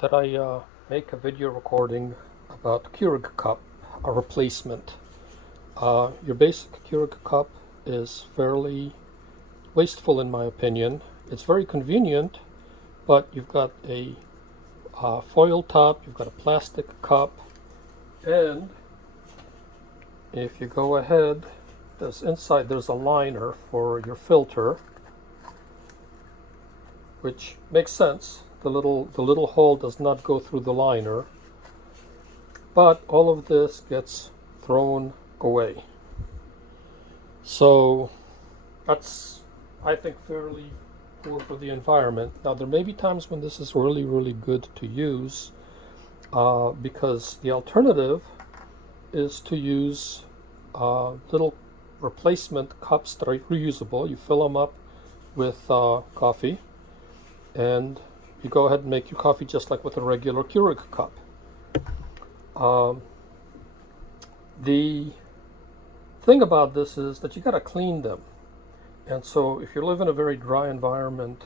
that I make a video recording about Keurig cup, a replacement. Your basic Keurig cup is fairly wasteful in my opinion. It's very convenient, but you've got a foil top, you've got a plastic cup, and if you go ahead, there's a liner for your filter, which makes sense. The little hole does not go through the liner, but all of this gets thrown away. So that's, I think, fairly poor for the environment. Now there may be times when this is really good to use, because the alternative is to use little replacement cups that are reusable. You fill them up with coffee, and you go ahead and make your coffee just like with a regular Keurig cup. The thing about this is that you got to clean them, and so if you live in a very dry environment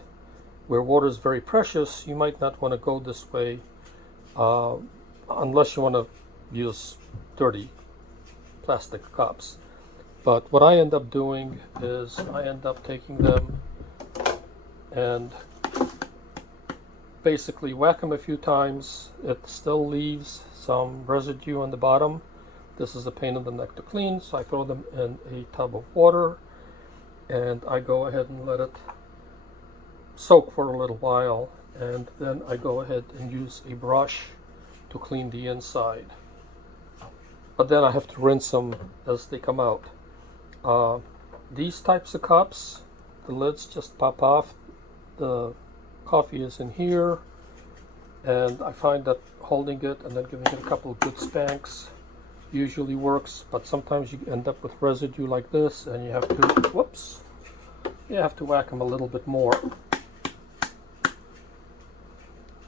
where water is very precious, you might not want to go this way unless you want to use dirty plastic cups. But what I end up doing is I end up taking them and basically whack them a few times. It still leaves some residue on the bottom. This is a pain in the neck to clean, so I throw them in a tub of water and I go ahead and let it soak for a little while, and then I go ahead and use a brush to clean the inside. But then I have to rinse them as they come out. These types of cups, the lids just pop off. The coffee is in here, and I find that holding it and then giving it a couple of good spanks usually works, but sometimes you end up with residue like this and you have to whack them a little bit more.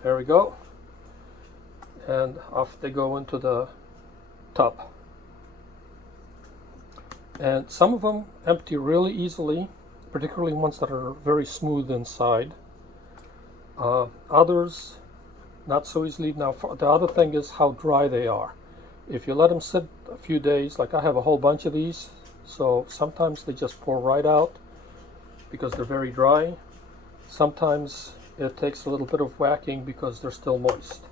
There we go, and off they go into the tub. And some of them empty really easily, particularly ones that are very smooth inside. Others not so easily. Now the other thing is how dry they are. If you let them sit a few days, like I have a whole bunch of these, so sometimes they just pour right out because they're very dry. Sometimes it takes a little bit of whacking because they're still moist.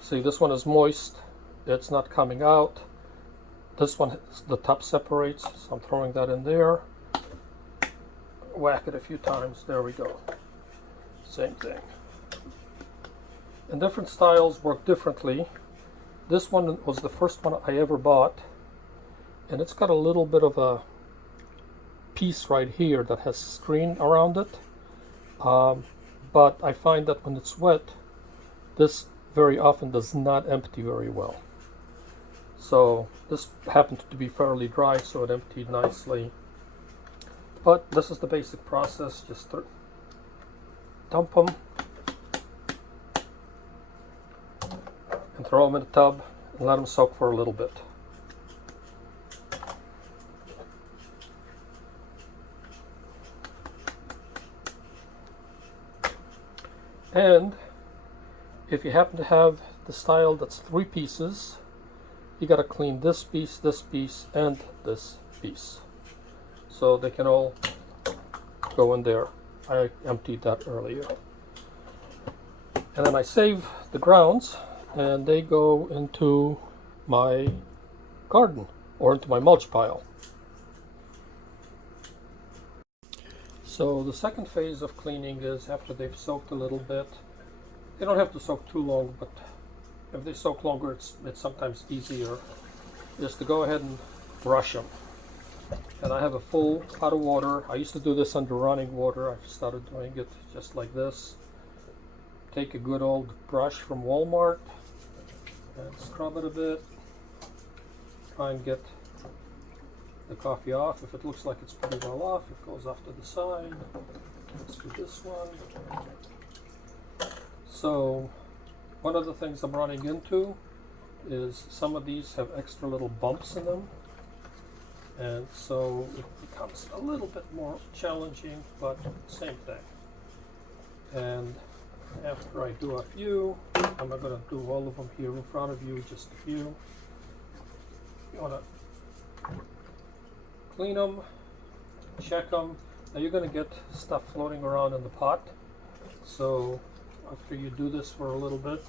See, this one is moist, it's not coming out. This one, the top separates, so I'm throwing that in there. Whack it a few times, there we go. Same thing. And different styles work differently. This one was the first one I ever bought, and it's got a little bit of a piece right here that has screen around it. But I find that when it's wet, this very often does not empty very well. So this happened to be fairly dry, so it emptied nicely. But this is the basic process. Just dump them and throw them in the tub and let them soak for a little bit. And if you happen to have the style that's 3 pieces, you got to clean this piece, and this piece, so they can all go in there. I emptied that earlier. And then I save the grounds, and they go into my garden or into my mulch pile. So the second phase of cleaning is after they've soaked a little bit. They don't have to soak too long, but if they soak longer, it's sometimes easier, is to go ahead and brush them. And I have a full pot of water. I used to do this under running water. I've started doing it just like this. Take a good old brush from Walmart and scrub it a bit. Try and get the coffee off. If it looks like it's pretty well off, it goes off to the side. Let's do this one. So one of the things I'm running into is some of these have extra little bumps in them, and so it becomes a little bit more challenging, but same thing. And after I do a few, I'm not going to do all of them here in front of you, just a few. You want to clean them, check them. Now you're going to get stuff floating around in the pot. So after you do this for a little bit,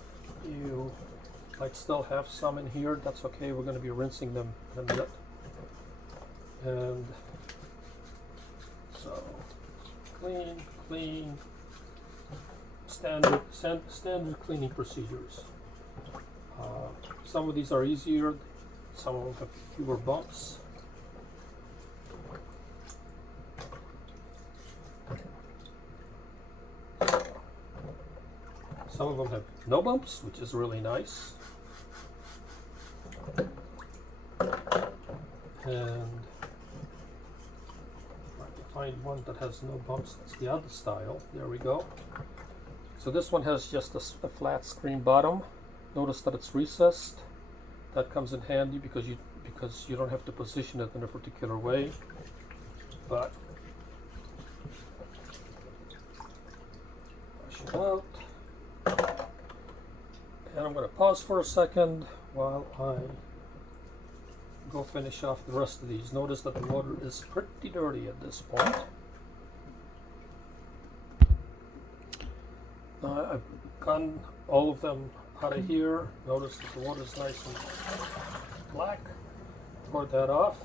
you might still have some in here. That's okay. We're going to be rinsing them in a minute. And so clean, standard cleaning procedures. Some of these are easier, some of them have fewer bumps. Some of them have no bumps, which is really nice. And find one that has no bumps. That's the other style. There we go. So this one has just a flat screen bottom. Notice that it's recessed. That comes in handy because you don't have to position it in a particular way. But brush it out. And I'm going to pause for a second while I go finish off the rest of these. Notice that the water is pretty dirty at this point. Now I've gotten all of them out of here. Notice that the water is nice and black. Pour that off.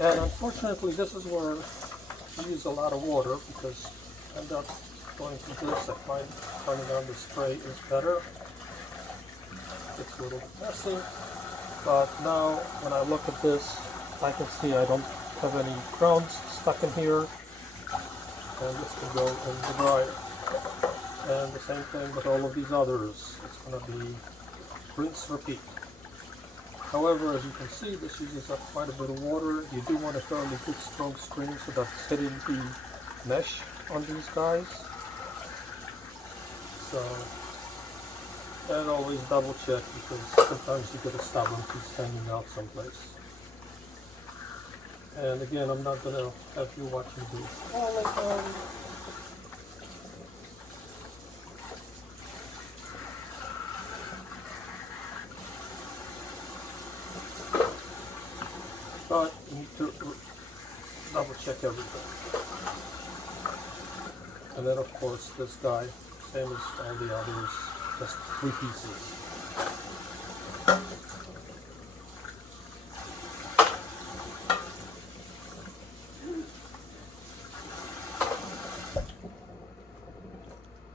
And unfortunately this is where you use a lot of water because I end up going through this. I find turning on the spray is better. It's a little bit messy. But now when I look at this, I can see I don't have any grounds stuck in here, and this can go in the dryer. And the same thing with all of these others. It's going to be rinse, repeat. However, as you can see, this uses up quite a bit of water. You do want a fairly good strong stream so that it's hitting the mesh on these guys. So and always double check because sometimes you get a stubborn piece hanging out someplace. And again, I'm not going to have you watch me do all of them. But you need to double check everything. And then of course this guy, same as all the others, just 3 pieces.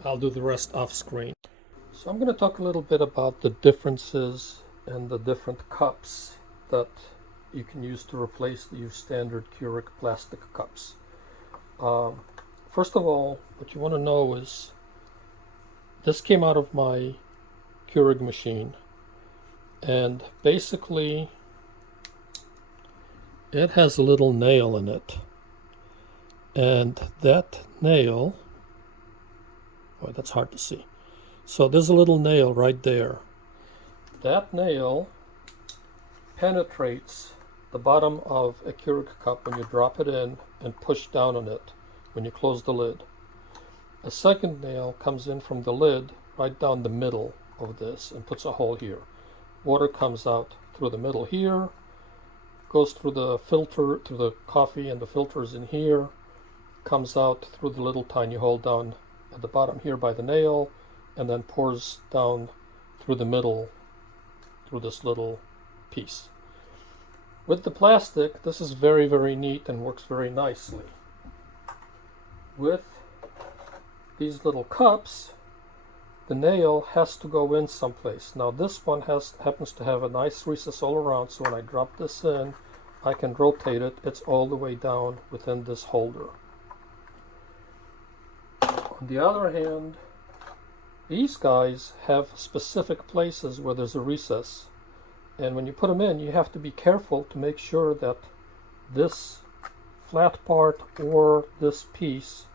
I'll do the rest off screen. So I'm going to talk a little bit about the differences in the different cups that you can use to replace the standard Keurig plastic cups. First of all, what you want to know is this came out of my Keurig machine, and basically it has a little nail in it, and that nail, boy, that's hard to see. So there's a little nail right there. That nail penetrates the bottom of a Keurig cup when you drop it in and push down on it when you close the lid. A second nail comes in from the lid right down the middle of this and puts a hole here. Water comes out through the middle here, goes through the filter, through the coffee and the filters in here, comes out through the little tiny hole down at the bottom here by the nail, and then pours down through the middle through this little piece. With the plastic, this is very, very neat and works very nicely. With these little cups, the nail has to go in someplace. Now this one happens to have a nice recess all around, so when I drop this in, I can rotate it. It's all the way down within this holder. On the other hand, these guys have specific places where there's a recess. And when you put them in, you have to be careful to make sure that this flat part or this piece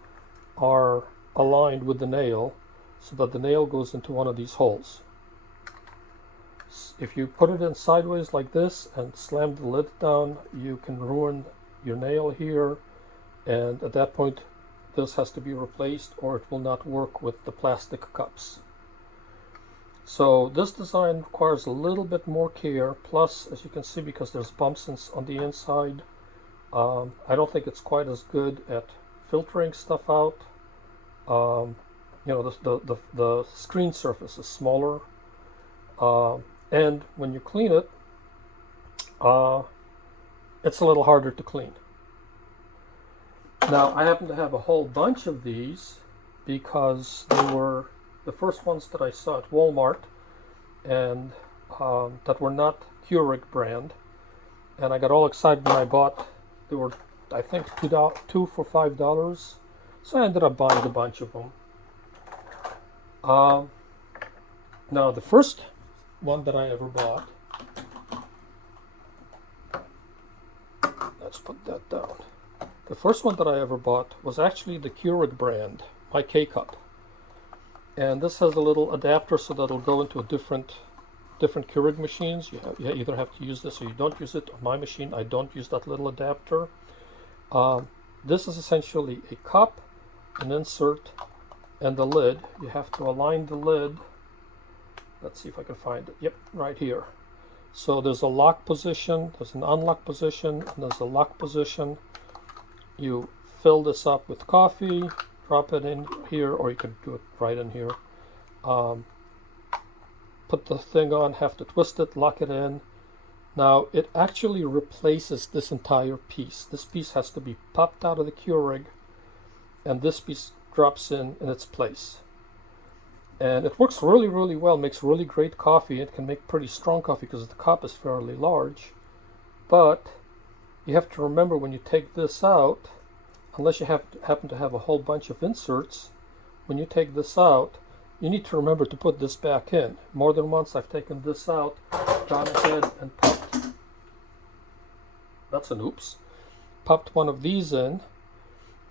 are aligned with the nail so that the nail goes into one of these holes. If you put it in sideways like this and slam the lid down, you can ruin your nail here, and at that point this has to be replaced or it will not work with the plastic cups. So this design requires a little bit more care. Plus, as you can see, because there's bumps on the inside, I don't think it's quite as good at filtering stuff out. You know, the screen surface is smaller, and when you clean it, it's a little harder to clean. Now, I happen to have a whole bunch of these because they were the first ones that I saw at Walmart, and that were not Keurig brand. And I got all excited when I bought. They were, I think, two for $5. So I ended up buying a bunch of them. Now, the first one that I ever bought, let's put that down. The first one that I ever bought was actually the Keurig brand, my K-Cup. And this has a little adapter so that it'll go into a different Keurig machines. You either have to use this or you don't use it. On my machine, I don't use that little adapter. This is essentially a cup, an insert, and the lid. You have to align the lid. Let's see if I can find it. Yep, right here. So there's a lock position, there's an unlock position, and there's a lock position. You fill this up with coffee, drop it in here, or you can do it right in here. Put the thing on, have to twist it, lock it in. Now, it actually replaces this entire piece. This piece has to be popped out of the Keurig, and this piece drops in its place. And it works really, really well, makes really great coffee. It can make pretty strong coffee because the cup is fairly large. But you have to remember when you take this out, unless you happen to have a whole bunch of inserts, when you take this out, you need to remember to put this back in. More than once I've taken this out, gone ahead and popped, that's an oops, popped one of these in,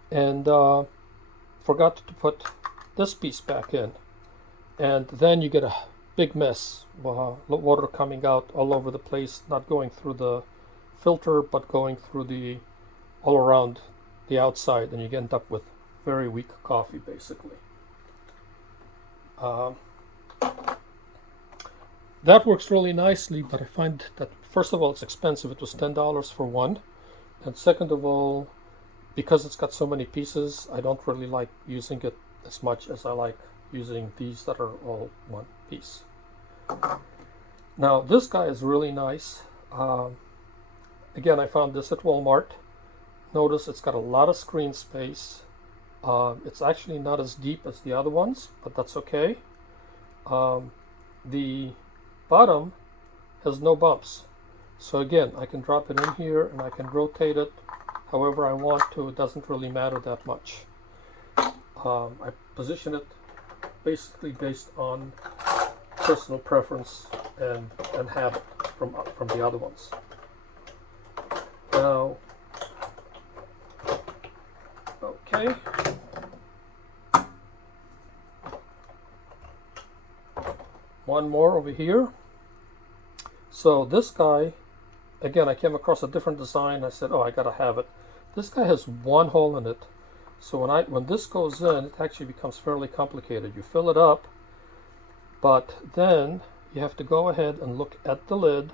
and forgot to put this piece back in. And then you get a big mess, water coming out all over the place, not going through the filter, but going through all around the outside, and you end up with very weak coffee, basically. That works really nicely, but I find that, first of all, it's expensive. It was $10 for one. And second of all, because it's got so many pieces, I don't really like using it as much as I like using these that are all one piece. Now, this guy is really nice. Again, I found this at Walmart. Notice it's got a lot of screen space. It's actually not as deep as the other ones, but that's okay. The bottom has no bumps. So again, I can drop it in here and I can rotate it however I want to. It doesn't really matter that much. I position it basically based on personal preference and habit from the other ones. Now, okay. One more over here. So this guy, again, I came across a different design. I said, oh, I gotta have it. This guy has one hole in it. So when this goes in, it actually becomes fairly complicated. You fill it up, but then you have to go ahead and look at the lid.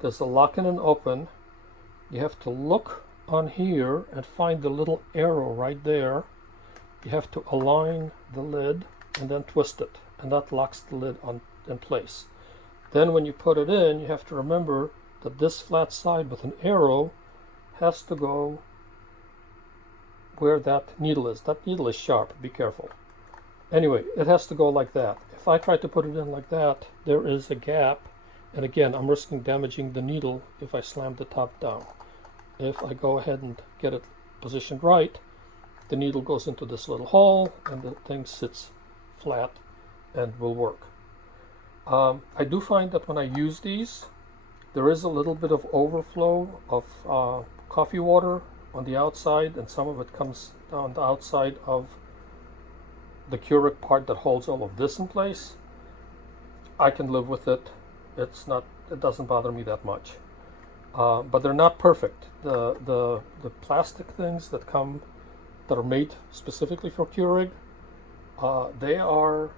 There's a lock in and open. You have to look on here and find the little arrow right there. You have to align the lid and then twist it, and that locks the lid in place. Then when you put it in, you have to remember that this flat side with an arrow has to go where that needle is. That needle is sharp, be careful. Anyway, it has to go like that. If I try to put it in like that, there is a gap, and again, I'm risking damaging the needle if I slam the top down. If I go ahead and get it positioned right, the needle goes into this little hole and the thing sits flat and will work. I do find that when I use these, there is a little bit of overflow of coffee water on the outside, and some of it comes down the outside of the Keurig part that holds all of this in place. I can live with it. It doesn't bother me that much. But they're not perfect. The plastic things that come that are made specifically for Keurig. They are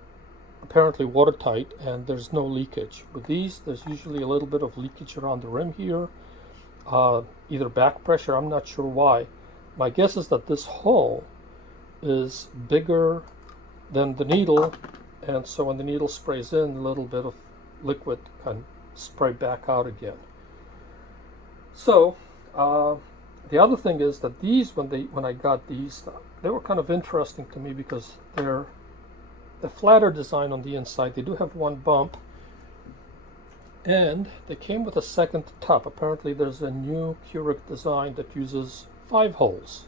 apparently watertight and there's no leakage. With these, there's usually a little bit of leakage around the rim here, either back pressure, I'm not sure why. My guess is that this hole is bigger than the needle, and so when the needle sprays in, a little bit of liquid can spray back out again. So the other thing is that these, when I got these, they were kind of interesting to me because they're a flatter design on the inside. They do have one bump, and they came with a second top. Apparently there's a new Keurig design that uses 5 holes.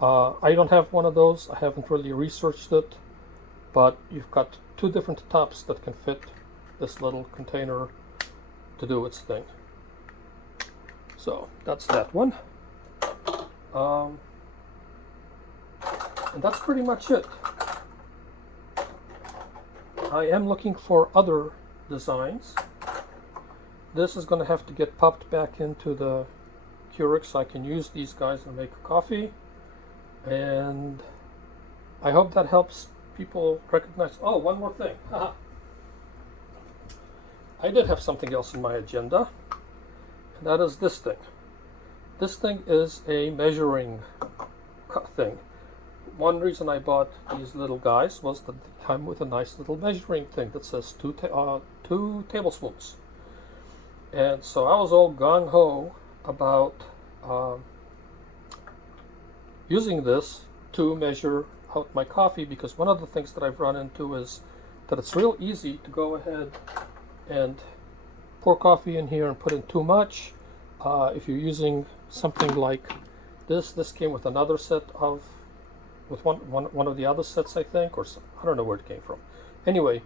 I don't have one of those. I haven't really researched it, but you've got 2 different tops that can fit this little container to do its thing. So that's that one. And that's pretty much it. I am looking for other designs. This is going to have to get popped back into the Keurig so I can use these guys and make coffee. And I hope that helps people recognize. Oh, one more thing. I did have something else in my agenda, and that is this thing. This thing is a measuring thing. One reason I bought these little guys was that they come with a nice little measuring thing that says 2 tablespoons. And so I was all gung-ho about using this to measure out my coffee, because one of the things that I've run into is that it's real easy to go ahead and pour coffee in here and put in too much. If you're using something like this came with another set of, with one of the other sets, I think, or some, I don't know where it came from. Anyway,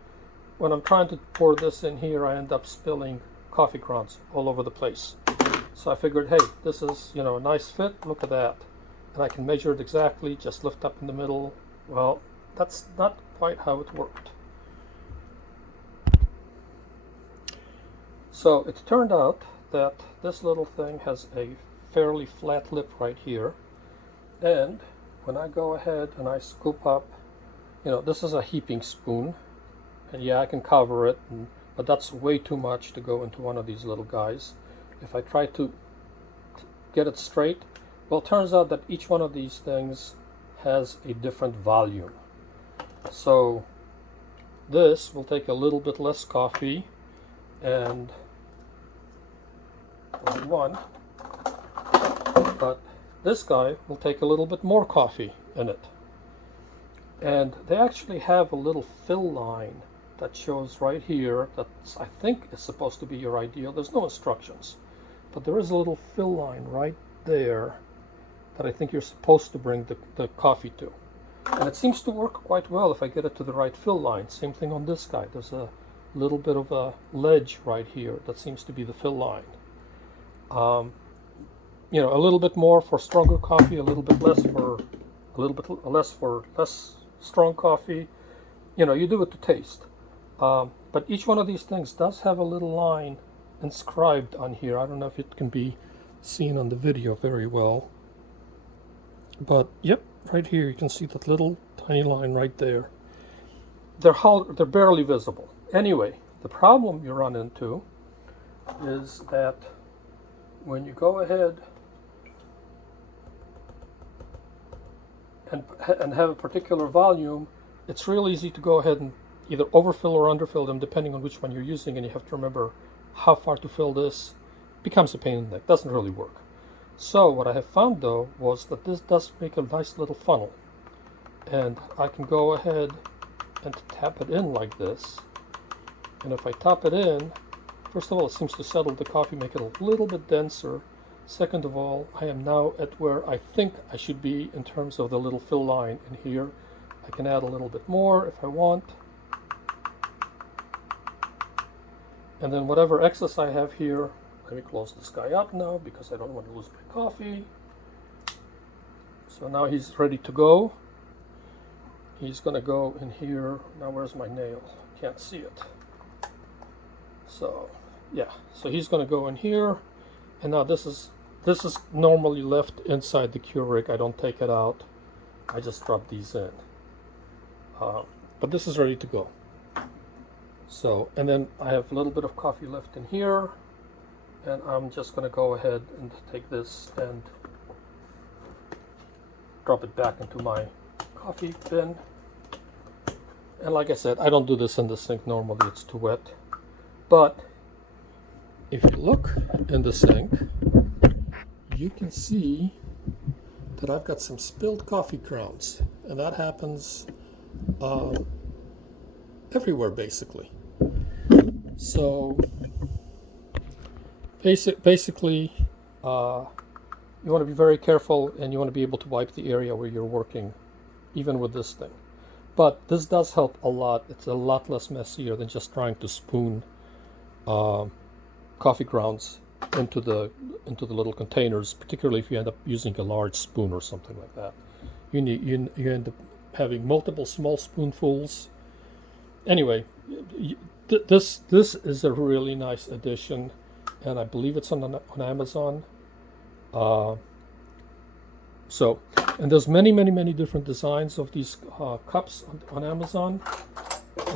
when I'm trying to pour this in here, I end up spilling coffee grounds all over the place. So I figured, hey, this is, you know, a nice fit. Look at that. And I can measure it exactly, just lift up in the middle. Well, that's not quite how it worked. So it turned out that this little thing has a fairly flat lip right here. And when I go ahead and I scoop up, you know, this is a heaping spoon. And yeah, I can cover it, but that's way too much to go into one of these little guys. If I try to get it straight, well, it turns out that each one of these things has a different volume. So this will take a little bit less coffee, and one, but this guy will take a little bit more coffee in it. And they actually have a little fill line that shows right here that I think is supposed to be your ideal. There's no instructions, but there is a little fill line right there that I think you're supposed to bring the coffee to. And it seems to work quite well if I get it to the right fill line. Same thing on this guy. There's a little bit of a ledge right here that seems to be the fill line. You know, a little bit more for stronger coffee, a little bit less for less strong coffee. You know, you do it to taste. But each one of these things does have a little line inscribed on here. I don't know if it can be seen on the video very well. But yep, right here you can see that little tiny line right there. They're barely visible. Anyway, the problem you run into is that when you go ahead and have a particular volume, it's real easy to go ahead and either overfill or underfill them depending on which one you're using, and you have to remember how far to fill this. It becomes a pain in the neck. Doesn't really work. So what I have found though was that this does make a nice little funnel, and I can go ahead and tap it in like this. And if I tap it in, first of all, it seems to settle the coffee, make it a little bit denser. Second of all, I am now at where I think I should be in terms of the little fill line in here. I can add a little bit more if I want. And then whatever excess I have here, let me close this guy up now because I don't want to lose my coffee. So now he's ready to go. He's going to go in here. Now where's my nail? Can't see it. So yeah, so he's going to go in here. And now this is normally left inside the Keurig. I don't take it out. I just drop these in. But this is ready to go. So, and then I have a little bit of coffee left in here, and I'm just going to go ahead and take this and drop it back into my coffee bin. And like I said, I don't do this in the sink normally, it's too wet. But if you look in the sink, you can see that I've got some spilled coffee grounds, and that happens everywhere basically. So basically you want to be very careful, and you want to be able to wipe the area where you're working, even with this thing. But this does help a lot. It's a lot less messier than just trying to spoon coffee grounds into the little containers, particularly if you end up using a large spoon or something like that. You end up having multiple small spoonfuls. Anyway, this is a really nice addition, and I believe it's on Amazon. So, and there's many different designs of these cups on Amazon,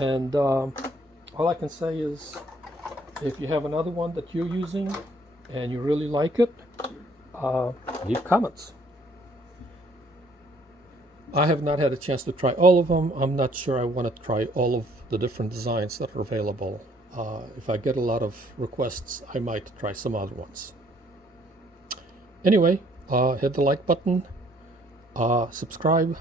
and all I can say is, if you have another one that you're using and you really like it, leave comments. I have not had a chance to try all of them. I'm not sure I want to try all of the different designs that are available. If I get a lot of requests, I might try some other ones. Anyway, hit the like button, subscribe,